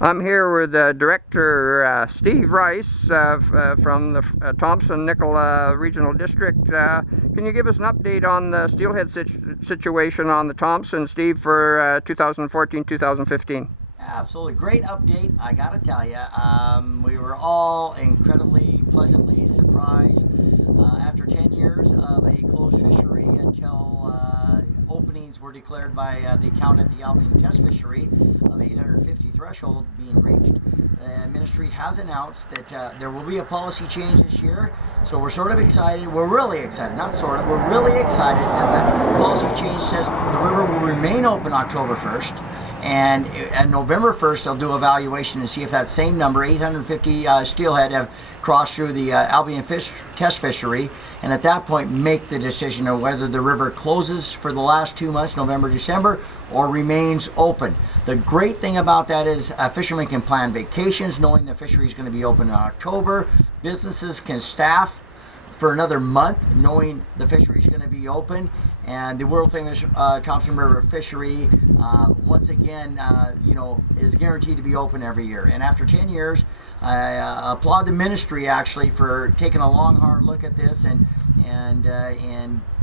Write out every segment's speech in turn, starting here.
I'm here with Director Steve Rice from the Thompson Nickel Regional District. Can you give us an update on the steelhead situation on the Thompson, Steve, for 2014-2015? Absolutely. Great update, I gotta tell you. We were all incredibly pleasantly surprised after 10 years of a closed fishery until openings were declared by the account at the Albion Test Fishery of 850 threshold being reached. The ministry has announced that there will be a policy change this year, so we're sort of excited. We're really excited, not sort of, we're really excited that that policy change says the river will remain open October 1st. And on November 1st, they'll do evaluation to see if that same number, 850 steelhead, have crossed through the Albion Test Fishery, and at that point make the decision of whether the river closes for the last 2 months, November, December, or remains open. The great thing about that is fishermen can plan vacations knowing the fishery is going to be open in October. Businesses can staff for another month knowing the fishery is going to be open. And the world famous Thompson River fishery, once again, is guaranteed to be open every year. And after 10 years, I applaud the ministry actually for taking a long, hard look at this and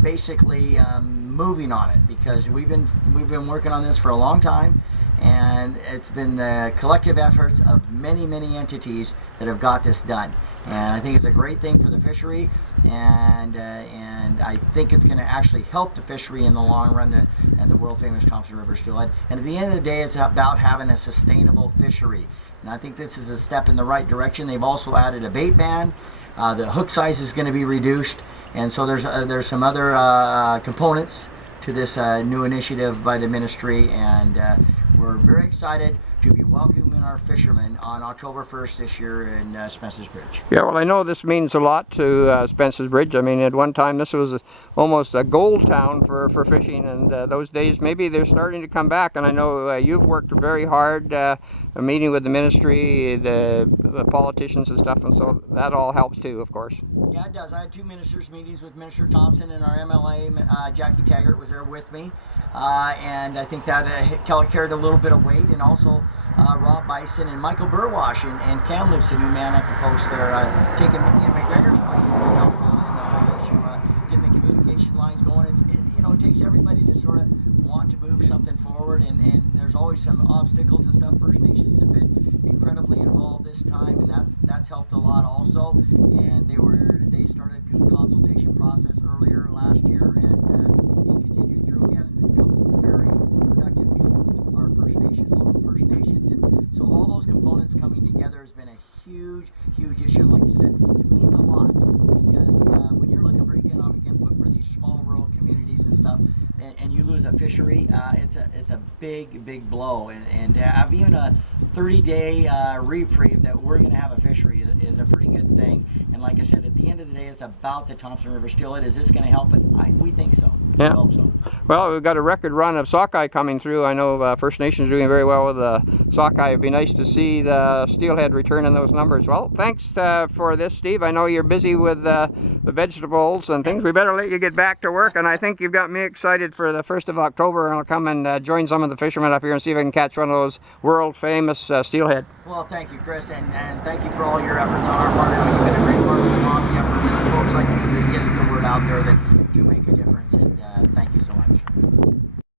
basically moving on it, because we've been working on this for a long time, and it's been the collective efforts of many, many entities that have got this done. And I think it's a great thing for the fishery, and I think it's going to actually help the fishery in the long run, and the world famous Thompson River steelhead. And at the end of the day, it's about having a sustainable fishery. And I think this is a step in the right direction. They've also added a bait ban. The hook size is going to be reduced, and so there's some other components to this new initiative by the ministry, and we're very excited to be welcoming our fishermen on October 1st this year in Spencer's Bridge. Yeah, well, I know this means a lot to Spencer's Bridge. I mean, at one time this was almost a gold town for fishing, and those days maybe they're starting to come back. And I know you've worked very hard meeting with the ministry, the politicians and stuff, and so that all helps too, of course. Yeah, it does. I had two ministers' meetings with Minister Thompson, and our MLA, Jackie Taggart, was there with me. And I think that carried a little bit of weight, and also Rob Bison and Michael Burwash and Cam Lipson, who man at the post there, taking Ian McGregor's place, has been helpful in getting the communication lines going. It takes everybody to sort of want to move something forward, and there's always some obstacles and stuff. First Nations have been incredibly involved this time, and that's helped a lot also. And they started a consultation process earlier last year, and continued through. We had a couple of very productive meetings with our First Nations, local First Nations, and so all those components coming together has been a huge, huge issue. Like you said, it means a lot, because when you're looking for economic input for these small rural communities and stuff, and you lose a fishery, it's a big blow. And even a 30-day reprieve that we're going to have a fishery is a pretty good thing. And like I said, at the end of the day, it's about the Thompson River steelhead. Is this going to help it? We think so. Yeah. We hope so. Well, we've got a record run of sockeye coming through. I know First Nations doing very well with the sockeye. It'd be nice to see the steelhead return in those numbers. Well, thanks for this, Steve. I know you're busy with the vegetables and things. We better let you get back to work, and I think you've got me excited for the 1st of October, and I'll come and join some of the fishermen up here and see if I can catch one of those world-famous steelhead. Well, thank you, Chris, and thank you for all your efforts on our part. You've been a great partner along the effort. Folks like you, getting the word out there that do make